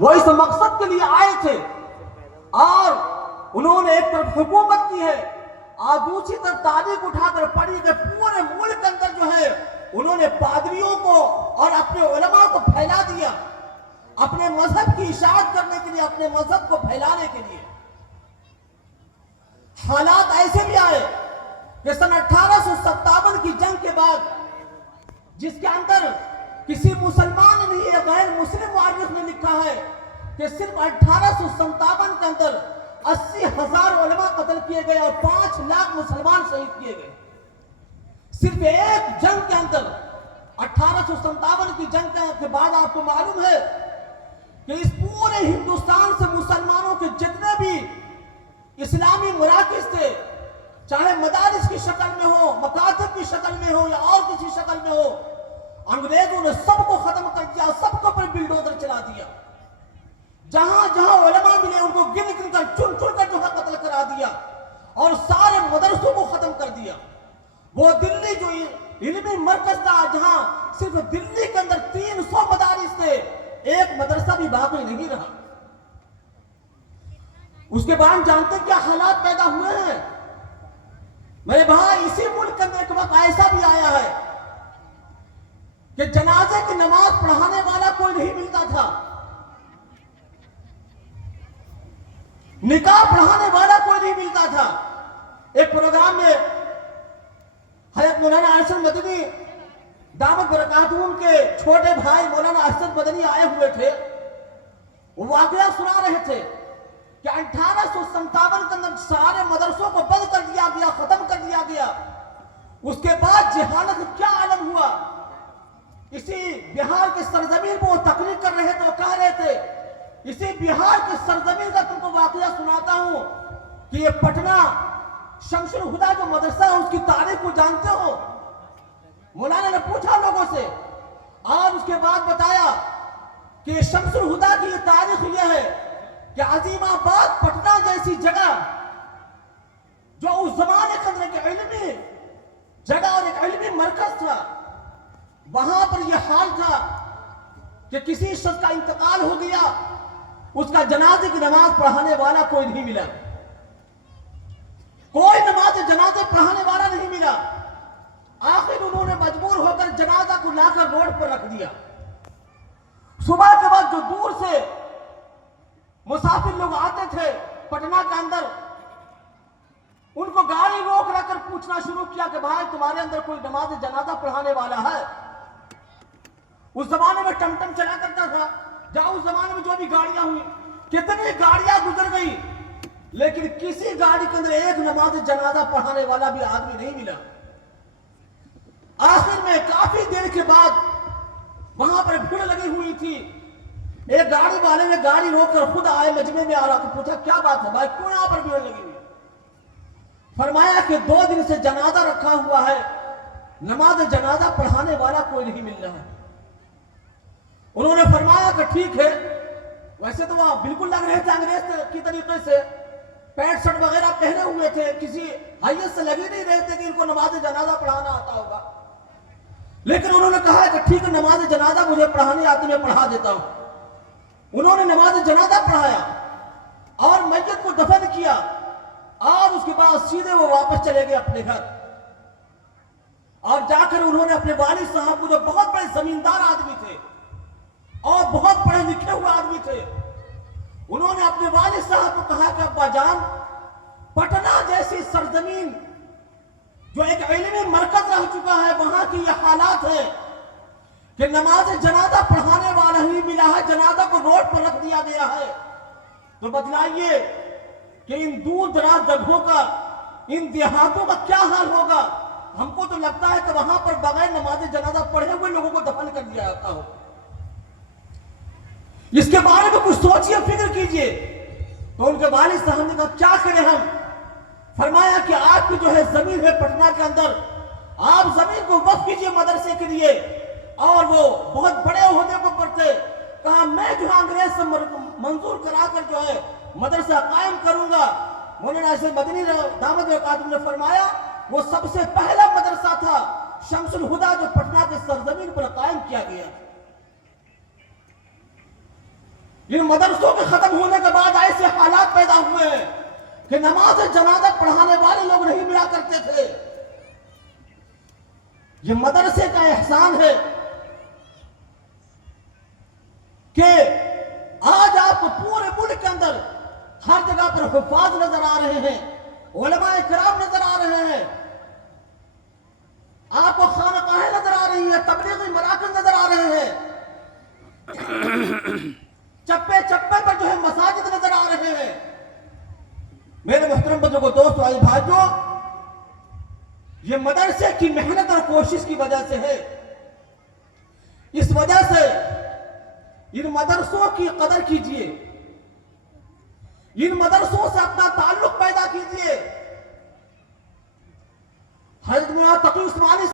وہ اس مقصد کے لیے آئے تھے اور انہوں نے ایک طرف حکومت کی ہے اور دوسری طرف تاریخ اٹھا کر پڑھی کہ پورے ملک کے اندر جو ہے انہوں نے پادریوں کو اور اپنے علماء کو پھیلا دیا اپنے مذہب کی اشاعت کرنے کے لیے، اپنے مذہب کو پھیلانے کے لیے۔ حالات ایسے بھی آئے کہ سن 1857 کی جنگ کے بعد، جس کے اندر کسی مسلمان نے نہیں، غیر مسلم مورخ نے لکھا ہے کہ صرف 1857 کے اندر 80,000 علماء قتل کیے گئے اور 5 لاکھ مسلمان شہید کیے گئے۔ صرف ایک جنگ کے اندر 1857 کی جنگ کے بعد آپ کو معلوم ہے کہ اس پورے ہندوستان سے مسلمانوں کے جتنے بھی اسلامی مراکز تھے، چاہے مدارس کی شکل میں ہو، مکاتب کی شکل میں ہو یا اور کسی شکل میں ہو، انگریزوں نے سب کو ختم کر دیا، سب کو پر بلڈوزر چلا دیا۔ جہاں جہاں علماء ملے ان کو گن گن کر چن چن کر جو ہے قتل کرا دیا اور سارے مدرسوں کو ختم کر دیا۔ وہ دلی جو علمی مرکز تھا، جہاں صرف دلی کے اندر 300 مدارس تھے، ایک مدرسہ بھی باقی نہیں رہا۔ اس کے بعد جانتے کیا حالات پیدا ہوئے ہیں میرے بھائی؟ اسی ملک کے اندر ایک وقت ایسا بھی آیا ہے کہ جنازے کی نماز پڑھانے والا کوئی نہیں ملتا تھا، نکاح پڑھانے والا کوئی نہیں ملتا تھا۔ ایک پروگرام میں حضرت مولانا ارشد مدنی دامت برکاتہم کے چھوٹے بھائی مولانا ارشد مدنی آئے ہوئے تھے۔ وہ واقعہ سنا رہے تھے کہ 1857 کے اندر سارے مدرسوں کو بند کر دیا گیا، ختم کر دیا گیا۔ اس کے بعد جہالت کیا عالم ہوا۔ اسی بہار کی سرزمین کو وہ تقریر کر رہے تھے، وہ کہہ رہے تھے اسی بہار کی سرزمین کا تم کو واقعہ سناتا ہوں کہ یہ پٹنہ شمس الہدیٰ جو مدرسہ ہے اس کی تاریخ کو جانتے ہو؟ مولانا نے پوچھا لوگوں سے اور اس کے بعد بتایا کہ شمس الہدیٰ کی یہ تاریخ یہ ہے کہ عظیم آباد پٹنہ جیسی جگہ جو اس زمانے کے اندر ایک علمی جگہ اور ایک علمی مرکز تھا، وہاں پر یہ حال تھا کہ کسی شخص کا انتقال ہو گیا، اس کا جنازے کی نماز پڑھانے والا کوئی نہیں ملا، کوئی نماز جنازے پڑھانے والا نہیں ملا۔ آخر انہوں نے مجبور ہو کر جنازہ کو لا کر روڈ پر رکھ دیا۔ صبح کے بعد جو دور سے مسافر لوگ آتے تھے پٹنہ کے اندر، ان کو گاڑی روک رکھ کر پوچھنا شروع کیا کہ بھائی تمہارے اندر کوئی نماز جنازہ پڑھانے والا ہے؟ اس زمانے میں ٹم ٹم چلا کرتا تھا، جہاں اس زمانے میں جو بھی گاڑیاں ہوئی، کتنی گاڑیاں گزر گئی، لیکن کسی گاڑی کے اندر ایک نماز جنازہ پڑھانے والا بھی آدمی نہیں ملا۔ آخر میں کافی دیر کے بعد وہاں پر بھیڑ لگی ہوئی تھی، ایک گاڑی والے نے گاڑی روک کر خود آئے، مجمع میں آ رہا تو پوچھا کیا بات ہے بھائی، کیوں یہاں پر بھیڑ لگی ہوئی؟ فرمایا کہ 2 دن سے جنازہ رکھا ہوا ہے، نماز جنازہ پڑھانے والا کوئی نہیں مل رہا ہے۔ انہوں نے فرمایا کہ ٹھیک ہے، ویسے تو وہ بالکل لگ رہے تھے انگریز کی طریقے سے، پینٹ شرٹ وغیرہ پہنے ہوئے تھے، کسی حیثیت سے لگی نہیں رہے تھے کہ ان کو نماز جنازہ پڑھانا آتا ہوگا، لیکن انہوں نے کہا کہ ٹھیک ہے نماز جنازہ مجھے پڑھانے آتی میں پڑھا دیتا ہوں۔ انہوں نے نماز جنازہ پڑھایا اور میت کو دفن کیا اور اس کے بعد سیدھے وہ واپس چلے گئے اپنے گھر، اور جا کر انہوں نے اپنے والد صاحب کو، جو بہت بڑے زمیندار آدمی تھے اور بہت پڑھے لکھے ہوئے آدمی تھے، انہوں نے اپنے والد صاحب کو کہا کہ ابا جان، پٹنہ جیسی سرزمین جو ایک علمی مرکز رہ چکا ہے، وہاں کی یہ حالات ہے کہ نماز جنازہ پڑھانے والا ہی ملا ہے، جنازہ کو روڈ پر رکھ دیا گیا ہے، تو بتلائیے کہ ان دور دراز جگہوں کا، ان دیہاتوں کا کیا حال ہوگا؟ ہم کو تو لگتا ہے کہ وہاں پر بغیر نماز جنازہ پڑھے ہوئے لوگوں کو دفن کر دیا جاتا ہو۔ اس کے بارے میں کچھ سوچیے، فکر کیجئے۔ تو ان کے والد صاحب نے کہا کیا کریں ہم؟ فرمایا کہ آپ کی جو ہے زمین ہے پٹنہ کے اندر، آپ زمین کو وقف کیجئے مدرسے کے لیے، اور وہ بہت بڑے عہدے کو پڑھتے، کہا میں جو ہے انگریز سے منظور کرا کر جو ہے مدرسہ قائم کروں گا۔ مولانا ارشد مدنی دامت برکاتہم نے فرمایا وہ سب سے پہلا مدرسہ تھا شمس الہدیٰ جو پٹنہ کے سرزمین پر قائم کیا گیا۔ ان مدرسوں کے ختم ہونے کے بعد ایسے حالات پیدا ہوئے ہیں کہ نماز جنازہ پڑھانے والے لوگ نہیں ملا کرتے تھے. یہ مدرسے کا احسان ہے کہ آج آپ کو پورے ملک کے اندر ہر جگہ پر حفاظ نظر آ رہے ہیں, علماء کرام نظر آ رہے ہیں, آپ کو خانقاہیں نظر آ رہی ہیں, تبلیغی مراکز نظر آ رہے ہیں, چپے چپے پر جو ہے مساجد نظر آ رہے ہیں. میرے محترم بزرگوں, دوستو, بھائی بھائیوں, یہ مدرسے کی محنت اور کوشش کی وجہ سے ہے. اس وجہ سے ان مدرسوں کی قدر کیجئے, ان مدرسوں سے اپنا تعلق پیدا کیجئے. حضرت مولانا تقی عثمانی